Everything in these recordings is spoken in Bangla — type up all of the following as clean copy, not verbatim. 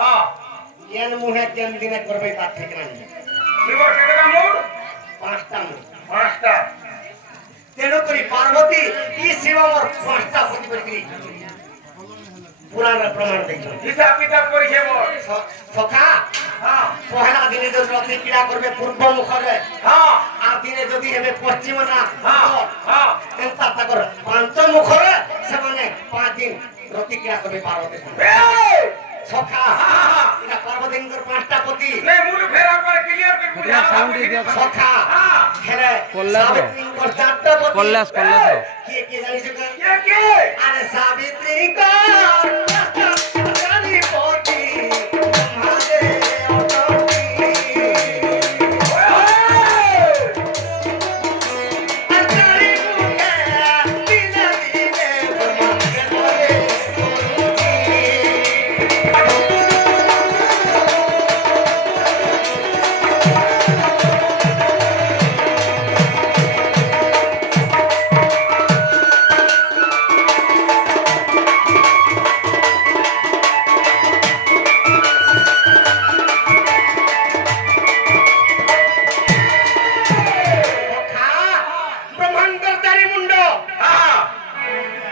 हां কেন মুহে কেন দিনে করবে তার ঠিক নাই শিব কেটা মোড় পাঁচটা পাঁচটা তেনো করি পার্বতী ই শিব আমার পাঁচটা পতি করি পুরাণ প্রমাণ দেখছো হিসাব কিতাব করি হে মোর সখা हां পহেলা দিনে যদি রথে ক্রীড়া করবে পূর্ব মুখরে हां আর দিনে যদি হেবে পশ্চিম না हां हां এন্তা তাকর পাঁচ মুখরে সেমানে 5 দিন রথে ক্রীড়া করবে পার্বতী এই সখা এটা পার্বতীর পাঁচটা পতি নে মুর ফেরা করে ক্লিয়ার করে বুঝা সাউন্ড দিয়ে সখা हां খেলে কল্যাণ সাবিত্রীর চারটা পতি কল্যাণ কে জানিস কে আরে সাবিত্রী কর জানি পতি তোমারে অটকি আজারি মুখে দিনে দিনে তোমাকে ধরে ব্রহ্মাণ্ডর চারি মুন্ড हां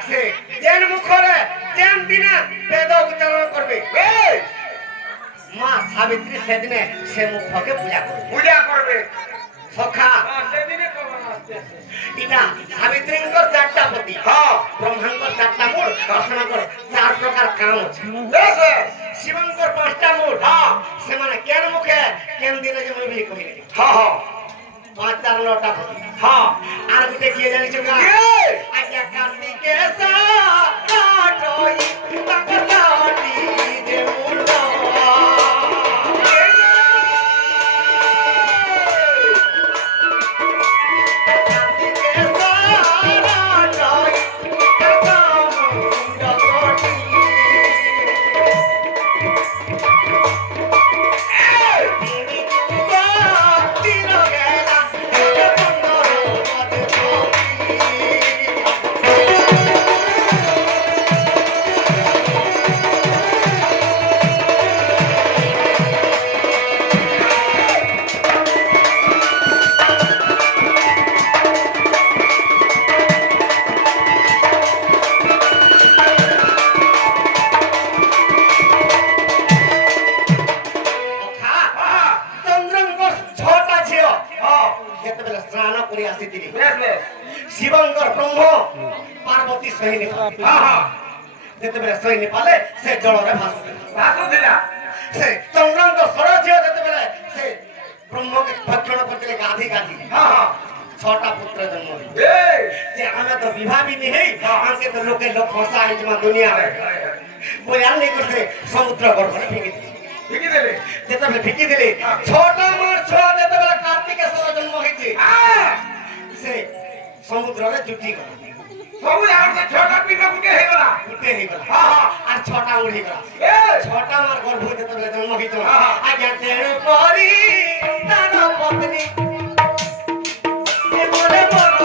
সে যেন মুখরে যেন দিনে বেদ উচ্চারণ করবে এই মা সাবিত্রী সেদিনে সে মুখকে পূজা করবে বুঝা করবে সখা हां সেদিনে কবর আসছে এটা সাবিত্রীঙ্কর চারটা পতি हां ব্রহ্মাঙ্কর চারটা মূল দর্শনাঙ্কর চার প্রকার কাম আছে বেশ শিবঙ্কর পাঁচটা মূল हां সেমানে কেন মুখে কেন দিনে যে মুই কহিলে हां हां পাঁচ চার নটা পতি हां আর গুটে কি জানিছ গা এই আজ্ঞা কার্তিকে সাটই তাকতাটি দে মুন্ড কার্তিকে সাটই তাকতা মুন্ড কোটি তিনি তুবা তিন গেলা এক সুন্দর চন্দ্রঙ্গ ছটা ঝিও যেତେବେଳେ স্নান করে আসিଥିଲି শিবঙ্কর ব্রহ্ম পার্বতী সহিনী যেତେବେଳେ সহিনী পালে সে জଳରେ ভাসুଥିଲା ସେ ଚନ୍ଦ୍ରଙ୍କ ଷୋଳ ଝିଅ ଯେତେବେଳେ ସେ ବ୍ରହ୍ମକେ ଭକ୍ଷଣ କରିଥିଲେ ଗାଧି ଗାଧି ଛଅଟା ପୁତ୍ର ଜନ୍ମ ଯେ ଆମେ ତ ବିବାହ ବି ନି ହେଇ ଆମକେ ତ ଲୋକେ ଲୋକ ଫସା ହେଇଯିମା ଦୁନିଆରେ ବୟାନ ନେଇ କରି ସମୁଦ୍ର ଗର୍ଭରେ ଫିକିଦେଲେ ଯେତେବେଳେ ଫିକିଦେଲେ ଛଅଟା ମୋର ଛୁଆ ଯେତେବେଳେ କାର୍ତ୍ତିକେଶ୍ୱର ଜନ୍ମ ହେଇଛି ସେ ସମୁଦ୍ରରେ ଜୁଟି ଗଲା ସବୁ ଯାଉଛି ଛୋଟ ପିଠା ପୁକେ ହେଇଗଲା ଗୁଟେ ହେଇଗଲା আর ছটা উড়িগলা ছটা আমার গর্ভ যেতেবেলে জন্ম হইত আজ্ঞা তেণু করি তার পত্নী বলে বড়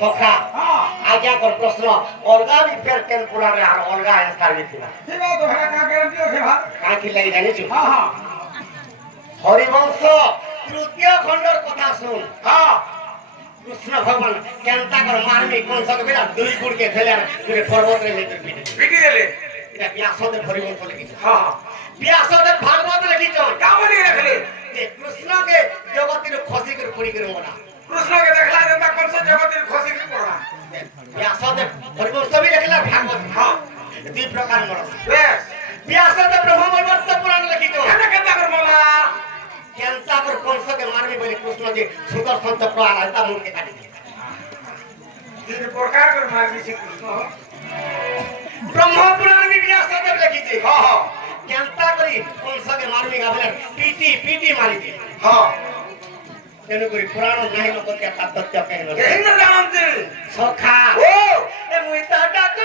সখা আজ্ঞা কর প্রশ্ন অলগা বি ফের কেন পুরারে আর অলগা আনসার বি থিলা কাকি লাগি জানিছু হরিবংশ তৃতীয় খণ্ডর কথা শুন কৃষ্ণ ভগবান কেনতা কর মারমি কংসকে বিরা দুই গুড়কে ফেলে পুরে পর্বতরে লেকে পিটি দিলে এটা ব্যাসদেব হরিবংশ লিখিছে ব্যাসদেব ভাগবত লিখিছে কামনি রাখলে যে কৃষ্ণকে জগতের খসি করে পুরি করে মোনা কৃষ্ণকে দেখলা যেটা কংস জগতের খসি কি পড়া ব্যাসদেব হরিবংশ বি লিখলা ভাগবত দুই প্রকার মোড় বেশ ব্যাসদেব ব্রহ্মবৈবর্ত পুরাণ লিখিছে কেন কেন কর মোলা কেনতা কর কংসকে মারবি বলে কৃষ্ণ যে সুদর্শন চক্র আলাদা মুখে কাটি তিন প্রকার করে মারবি শ্রীকৃষ্ণ ব্রহ্মপুরাণ ব্যাসদেব লিখিছে কেনতা করি কংসকে মারবি গাবলে পিটি পিটি মারিছে তেণু করে পুরাণ নাই লোক কে তাত্ত্য কেন হিন্দু জানতে সখা ও এ মুই তা ডাকু